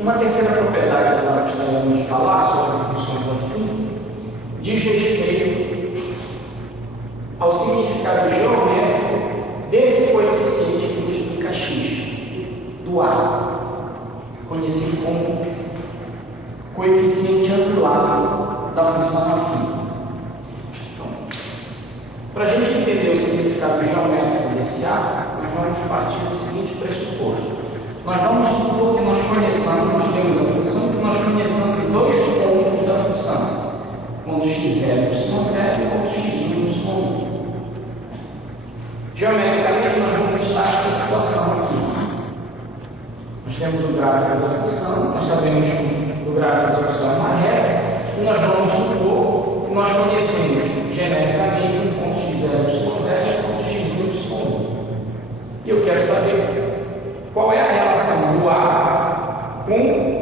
Uma terceira propriedade que nós gostaríamos de falar sobre funções afins diz respeito ao significado geométrico desse coeficiente que multiplica x, do A, conhecido como coeficiente angular da função afim. Então, para a gente entender o significado geométrico desse A, nós vamos partir do seguinte pressuposto. Nós vamos supor que nós temos a função, que nós conheçamos dois pontos da função, ponto x0, y0 e ponto x1, y1. Geometricamente, nós vamos estar nessa situação aqui. Nós temos o gráfico da função, nós sabemos que o gráfico da função é uma reta, e nós vamos supor que nós conhecemos genericamente um ponto x0, y0 e um ponto x1, y1. E eu quero saber qual é a relação do A com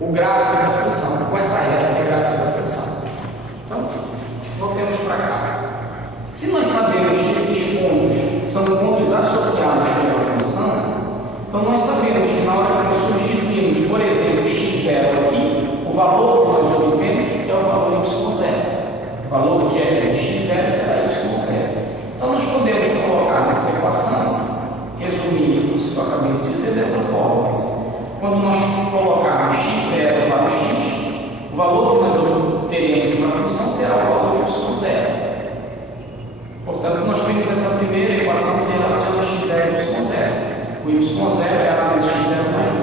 o gráfico da função, com essa reta que é o gráfico da função. Então, voltemos para cá. Se nós sabemos que esses pontos são pontos associados pela função, então nós sabemos que na hora que nós substituímos, por exemplo, x0 aqui, o valor que nós obtemos é o valor y0. O valor de f de x0 será y0. Então nós podemos colocar nessa equação, resumindo isso que eu acabei de dizer, dessa forma. Quando nós colocarmos x0 para o x, o valor que nós obteremos para a função será o valor y0. Portanto, nós temos essa primeira equação que relaciona x0 e y0. O y0 é a vezes x0 mais b.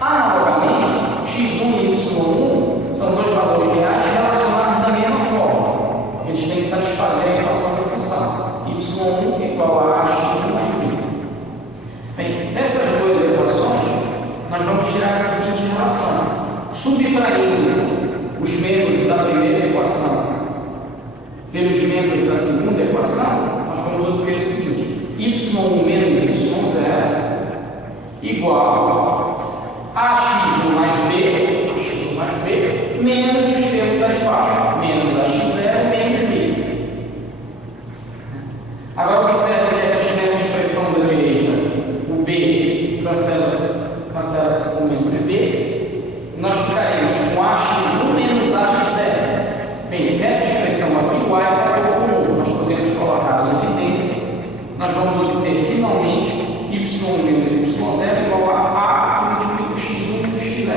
Analogamente, x1 e y1 são dois valores reais relacionados da mesma forma. Eles têm que satisfazer a equação da função. y1 igual a x1 mais b. Bem, dessas duas equações, nós vamos tirar a seguinte relação. Subtraindo os membros da primeira equação pelos membros da segunda equação, nós vamos obter o seguinte: y1 menos y0 igual a x1 mais b, menos os termos das baixas, menos a x0 menos b. Agora observe que nessa expressão da direita, o b cancela-se com menos b, nós ficaremos com ax1 menos ax0. Bem, nessa expressão aqui, o a é fator comum, nós podemos colocar em evidência, nós vamos obter finalmente y1 menos y0 igual a que multiplica x1 menos x0.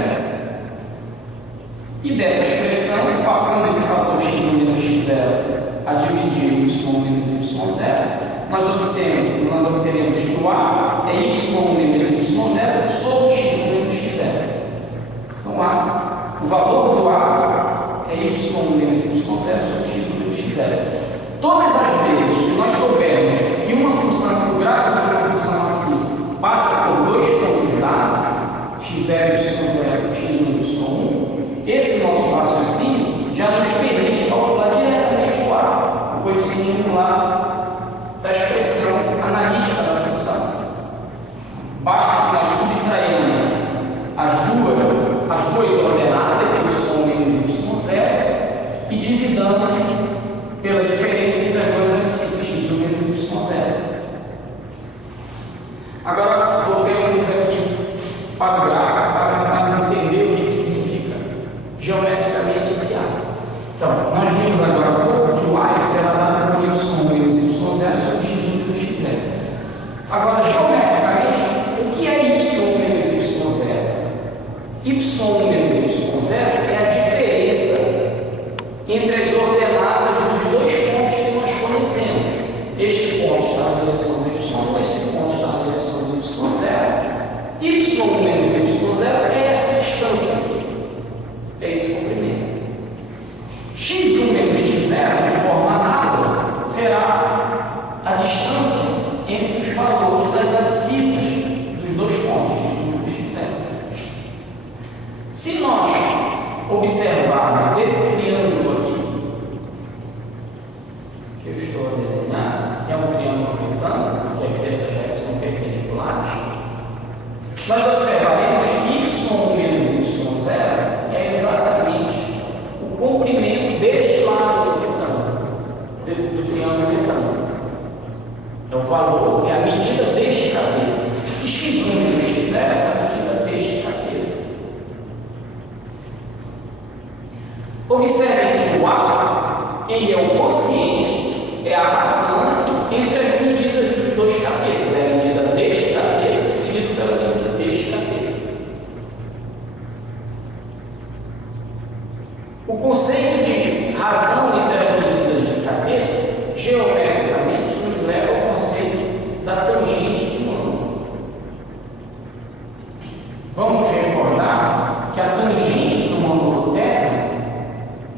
E dessa expressão, passando esse fator x1 menos x0 a dividir y1 menos y0, nós obteremos que o a é y1 menos y0 sobre x1 menos x0. Então, o valor do a é y1 menos y0 sobre x1 menos x0. Todas as vezes que nós soubermos que uma função, que o gráfico de uma função afim passa por dois pontos dados, x0, y0, x1 e y1, esse nosso raciocínio já nos permite calcular diretamente o a, o coeficiente angular da expressão analítica da função. Basta que nós subtraímos as duas ordenadas, y1 menos y0, e dividamos pela diferença entre as duas abscissas, x1 menos y0. Agora, voltemos aqui para o gráfico, para tentarmos entender o que significa geometricamente esse A. Então, nós vimos agora há pouco que o A será dado por y1 menos y0 sobre x1 menos x0. Agora, geometricamente, o que é y menos y0? Y1 menos y0 é a diferença entre as ordenadas dos dois pontos que nós conhecemos. Este ponto está na direção de y1, este ponto está na direção de y0. Y1 menos y0 é essa distância aqui, é esse comprimento. x1 menos x0, de forma análoga, será a distância entre os valores das abscissas dos dois pontos, x1 menos x0. Se nós observarmos esse triângulo aqui, que eu estou a desenhar, é um triângulo retângulo, porque essas retas são perpendiculares, nós observaremos que y1 menos y0 é exatamente o comprimento deste lado do retângulo, do triângulo retângulo. É o valor, é a medida deste cabelo. E x1 menos x0 é a medida deste O conceito de razão entre as medidas de cateto, geometricamente, nos leva ao conceito da tangente de um ângulo. Vamos recordar que a tangente de um ângulo θ,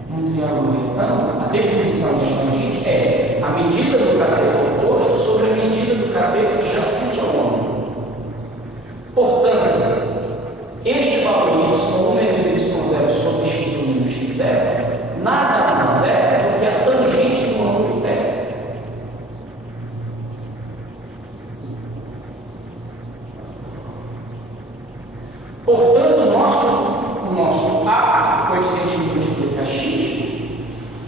num triângulo retângulo, a definição de tangente é a medida do cateto oposto sobre a medida do cateto adjacente ao ângulo. Portanto, este valor y, 1 menos y0 sobre x1 menos x0, nada mais é do que a tangente do ângulo θ. Portanto, o nosso A, coeficiente que multiplica x,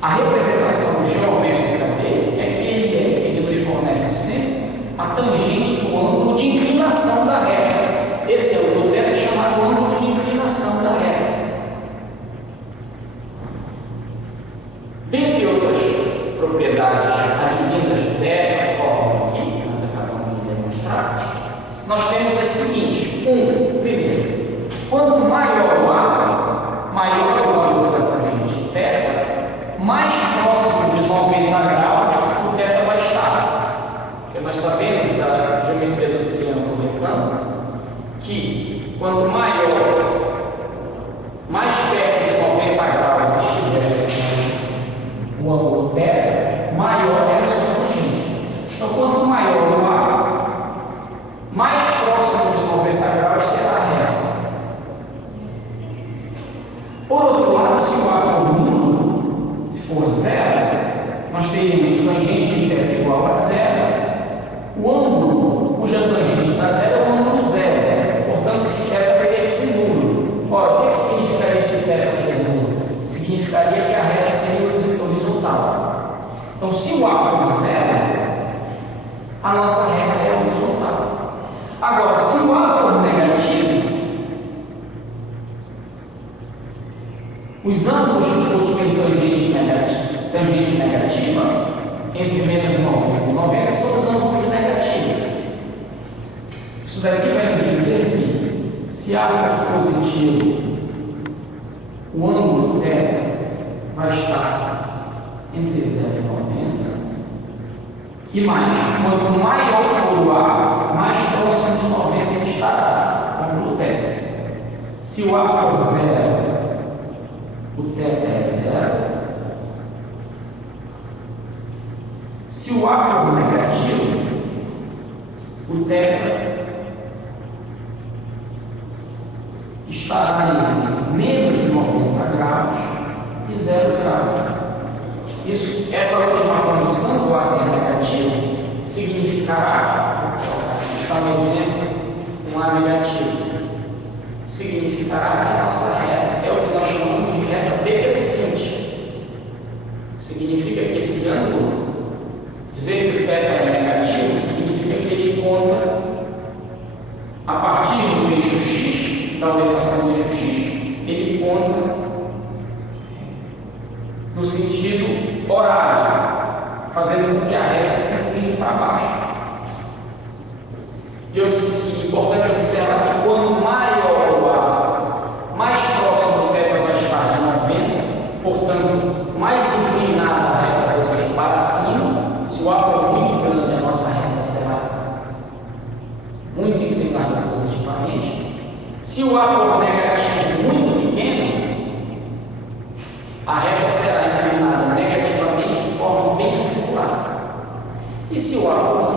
a representação geométrica dele é que ele nos fornece sempre a tangente do ângulo de inclinação da reta. Esse ângulo θ é chamado ângulo de inclinação da reta. Dentre outras propriedades advindas dessa fórmula aqui, que nós acabamos de demonstrar, nós temos as seguintes. Primeiro, quanto maior o A, maior o valor da tangente θ, mais próximo de 90 graus o θ vai estar. Porque nós sabemos da geometria do triângulo retângulo que quanto mais perto de 90 graus estiver o ângulo θ, maior é a sua tangente. Então, quanto maior o A, mais próximo de 90 graus será a reta. Por outro lado, se o A for nulo, se for zero, nós teríamos tangente de θ igual a zero. O ângulo cuja tangente dá zero é o ângulo zero. Portanto, esse θ teria que ser nulo. Ora, o que significaria esse θ ser nulo? Significaria que a reta seria horizontal. Então, se o A for zero, a nossa reta é horizontal. Agora, se o A for negativo, os ângulos que possuem tangente negativa, entre menos 90 e 90, são os ângulos negativos. Isso daqui vai nos dizer que, se A for positivo, o ângulo θ vai estar entre 0 e 90. E mais, quanto maior for o A, mais próximo de 90 ele estará, o ângulo θ. Se o A for zero, o θ é zero. Se o A for negativo, o θ estará entre menos 90 graus e 0 graus. Essa última condição do A ser negativo significará, vou dar um exemplo, um A negativo, significará que a nossa reta é o que nós chamamos de reta decrescente. Significa que esse ângulo, dizer que o θ é negativo, significa que ele conta a partir do eixo x, da orientação do eixo x, ele conta no sentido horário, fazendo com que a reta se incline para baixo. E é importante observar que quanto maior o A, mais próximo do θ vai estar de 90, portanto, mais inclinada a reta vai ser para cima. Se o A for muito grande, a nossa reta será muito inclinada positivamente. Se o A for negativo muito pequeno, a reta será inclinada negativamente de forma bem circular. E se o A for